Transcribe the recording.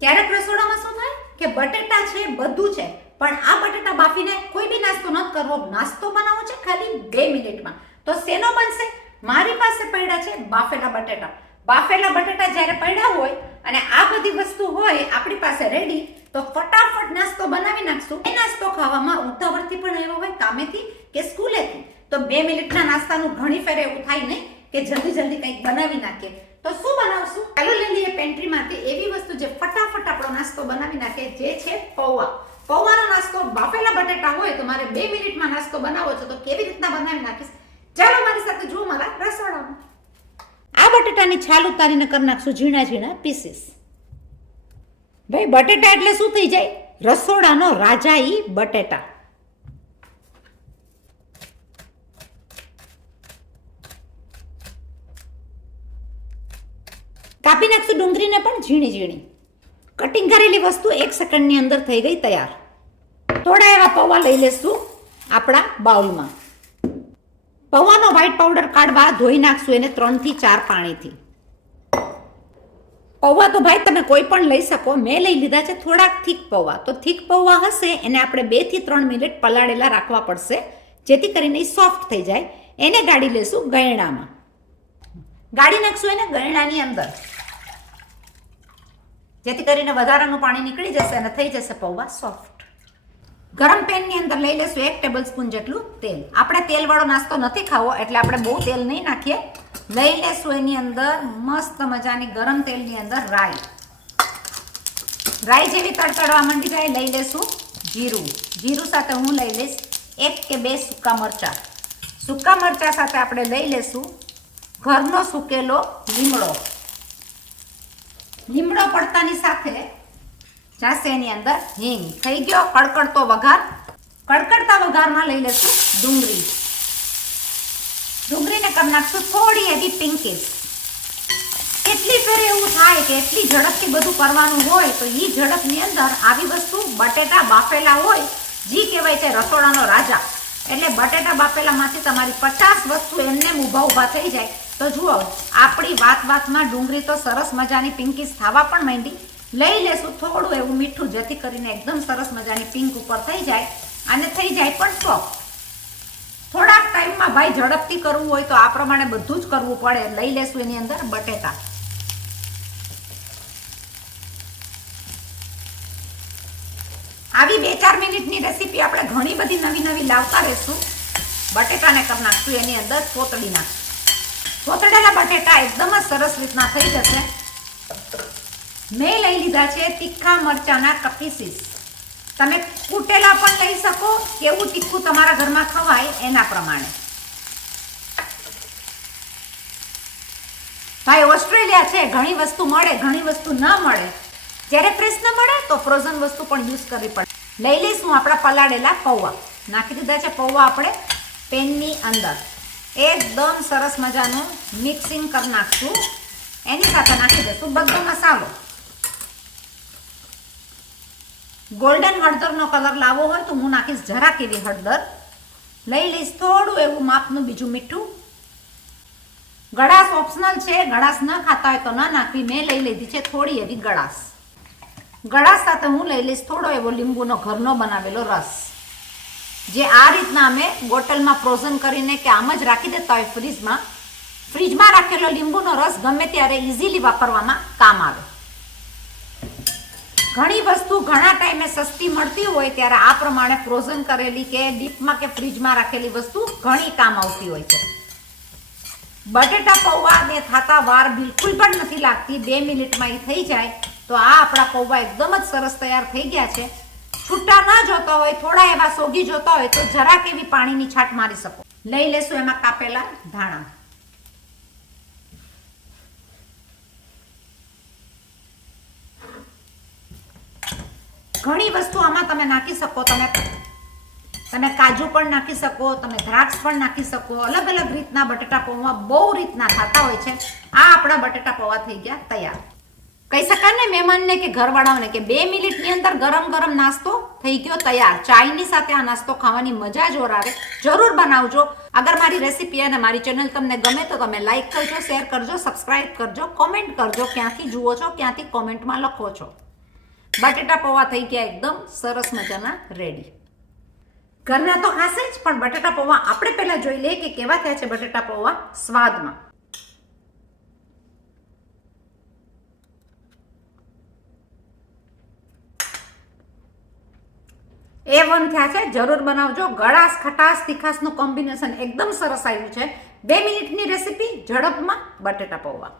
ક્યારેક રસોડામાં શું થાય કે બટેટા છે બધું છે, પણ આ બટેટા બાફીને કોઈ બી નાસ્તો નથી કરવો, નાસ્તો બનાવવો છે ખાલી 2 મિનિટમાં. તો શેનો બનશે? મારી પાસે પડ્યા છે બાફેલા બટેટા. બાફેલા બટેટા જ્યારે પડ્યા હોય અને આ બધી વસ્તુ હોય આપણી પાસે રેડી, તો ફટાફટ નાસ્તો બનાવી નાખશું. એ નાસ્તો ખાવામાં ઉતાવળથી પણ આવ્યો હોય કામેથી કે સ્કૂલેથી, તો 2 મિનિટના નાસ્તાનું ઘણી ફેર એવું થાય નહીં કે જલ્દી જલ્દી કંઈક બનાવી નાખીએ. તો શું બનાવશું? ચાલો લઈ લઈએ પેન્ટ્રીમાંથી એવી વસ્તુ જે ફટાફટ આપણો નાસ્તો બનાવી નાખે, જે છે પૌવા. પૌવાનો નાસ્તો બાફેલા બટેટા હોય તો મારે 2 મિનિટમાં નાસ્તો બનાવો છે, તો કેવી રીતના બનાવી નાખીશ ચાલો મારી સાથે જુઓ મારા રસોડામાં. આ બટેટાની છાલ ઉતારીને કરી નાખશું ઝીણા ઝીણા પીસીસ. ભાઈ બટેટા એટલે શું થઈ જાય? રસોડાનો રાજા ઈ બટેટા. કાપી નાખશું ડુંગળીને પણ ઝીણી ઝીણી. કટિંગ કરેલી વસ્તુ 1 સેકન્ડની અંદર થઈ ગઈ તૈયાર. થોડા એવા પૌવા લઈ લેશું આપણા બાઉલમાં. પૌવાનો વ્હાઈટ પાવડર કાઢવા ધોઈ નાખશું એને 3 થી 4 પાણીથી. પૌવા તો ભાઈ તમે કોઈ પણ લઈ શકો. મેં લઈ લીધા છે થોડાક થીક પૌવા. તો થીક પૌવા હશે એને આપણે 2 થી 3 મિનિટ પલાળેલા રાખવા પડશે, જેથી કરીને એ સોફ્ટ થઈ જાય. એને ગાળી લેશું ગયણામાં. ગાળી નાખશું એને ગયણાની અંદર, જેથી કરીને વધારાનું પાણી નીકળી જશે અને થઈ જશે પૌવા સોફ્ટ. ગરમ પેનની અંદર લઈ લેશું 1 ટેબલ સ્પૂન જેટલું તેલ. આપણે તેલવાળો નાસ્તો નથી ખાવો એટલે આપણે બહુ તેલ નહીં નાખીએ. લઈ લેશું એની અંદર મસ્ત મજાની ગરમ તેલની અંદર રાઈ. રાઈ જેવી તડતડવા માંડી જાય લઈ લેશું જીરું. જીરું સાથે હું લઈ લઈશ 1 કે 2 સૂકા મરચાં. સૂકા મરચાં સાથે આપણે લઈ લેશું ઘરનો સૂકેલો લીમડો. લીમડો પડતાની સાથે જાશે એની અંદર હિંગ. થઈ ગયો કડકડતો વઘાર. કડકડતા વઘારમાં લઈ લેશું ડુંગળી. ડુંગળીને કરી નાખશું થોડી એવી પિંકીશ. એટલી ફેર એવું થાય કે એટલી ઝડપથી બધું કરવાનું હોય તો એ ઝડપની અંદર આવી વસ્તુ બટેટા બાફેલા હોય, જી કહેવાય છે રસોડાનો રાજા. એટલે બટેટા બાફેલામાંથી તમારી 50 વસ્તુ એમને ઊભા થઈ જાય. તો જુઓ આપણી વાતમાં ડુંગળી તો સરસ મજાની પિંકીશ થવા પણ માંડી. લઈ લેશું થોડું એવું મીઠું, જેથી કરીને એકદમ સરસ મજાની પિંક ઉપર થઈ જાય અને થઈ જાય પણ સોફ્ટ. થોડાક ટાઈમમાં ભાઈ ઝડપથી કરવું હોય તો આ પ્રમાણે બધું જ કરવું પડે. લઈ લેશું એની અંદર બટેટા. આવી 2-4 મિનિટની રેસીપી આપણે ઘણી બધી નવી લાવતા રહેશું. બટેટાને કરી નાખશું એની અંદર કોતડી નાખશું. કોતળેલા બટેટા એકદમ જ સરસ રીતના થઈ જશે. મેં લઈ લીધા છે તીખા મરચાના પીસીસ. તમે કૂટેલા પણ લઈ શકો, કેવું તીખું તમારા ઘરમાં ખવાય એના પ્રમાણે. ભાઈ ઓસ્ટ્રેલિયા છે, ઘણી વસ્તુ મળે, ઘણી વસ્તુ ન મળે. જ્યારે ફ્રેશ ન મળે તો ફ્રોઝન વસ્તુ પણ યુઝ કરવી પડે. લઈ લઈશું આપણા પલાળેલા પૌવા. નાખી દીધા છે પૌવા આપણે પેનની અંદર. એકદમ સરસ મજાનું મિક્સિંગ કરી નાખશું. એની સાથે નાખી દઈશું બધો મસાલો. ગોલ્ડન હળદરનો કલર લાવવો હોય તો હું નાખીશ જરાક એવી હળદર. લઈ લઈશ થોડું એવું માપનું બીજું મીઠું. ગળાશ ઓપ્શનલ છે, ગળાશ ન ખાતા હોય તો ન નાખવી. મેં લઈ લીધી છે થોડી એવી ગળાશ. ગળાશ સાથે હું લઈ લઈશ થોડો એવો લીંબુનો ઘરનો બનાવેલો રસ, જે આ રીતના અમે બોટલમાં ફ્રોઝન કરીને કે આમ જ રાખી દેતા હોય ફ્રીજમાં રાખેલો લીંબુનો રસ ગમે ત્યારે ઇઝીલી વાપરવામાં કામ આવે. ઘણી વસ્તુ ઘણા ટાઈમે સસ્તી મળતી હોય ત્યારે આ પ્રમાણે ફ્રોઝન કરેલી કે ડીપમાં કે ફ્રીજમાં રાખેલી વસ્તુ ઘણી કામ આવતી હોય છે. બટેટા પૌવાને થતા વાર બિલકુલ પણ નથી લાગતી. 2 મિનિટમાં એ થઈ જાય. તો આ આપણા પૌવા એકદમ જ સરસ તૈયાર થઈ ગયા છે. છૂટા ના જોતા હોય, થોડા એવા સોગી જોતા હોય તો જરાક એવી પાણીની છાંટ મારી શકો. લઈ લેશું એમાં કાપેલા ધાણા. ઘણી વસ્તુ આમાં તમે નાખી શકો. તમે કાજુ પણ નાખી શકો, તમે દ્રાક્ષ પણ નાખી શકો. અલગ અલગ રીતના બટેટા પૌવા બહુ રીતના થતા હોય છે. આ આપણા બટેટા પૌવા થઈ ગયા તૈયાર. કહી શકાય ને મહેમાનને કે ઘરવાળાઓને કે 2 મિનિટની અંદર ગરમ ગરમ નાસ્તો થઈ ગયો તૈયાર. ચાયની સાથે આ નાસ્તો ખાવાની મજા જોર આવે. જરૂર બનાવજો. અગર મારી રેસીપી અને મારી ચેનલ તમને ગમે તો તમે લાઈક કરજો, શેર કરજો, સબસ્ક્રાઇબ કરજો, કોમેન્ટ કરજો. ક્યાંથી જુઓ છો, ક્યાંથી કોમેન્ટમાં લખો છો. બટેટા પૌવા થઈ ગયા એકદમ સરસ મજાના રેડી. ઘરના તો ખાશે જ, પણ બટેટા પૌવા આપણે પહેલા જોઈ લઈએ કે કેવા થયા છે બટેટા પૌવા સ્વાદમાં. A1 થયા છે, જરૂર બનાવજો. ગળાશ, ખટાશ, તીખાશનું કોમ્બિનેશન એકદમ સરસ આવ્યું છે. 2 મિનિટની રેસીપી, ઝડપમાં બટેટા પૌવા.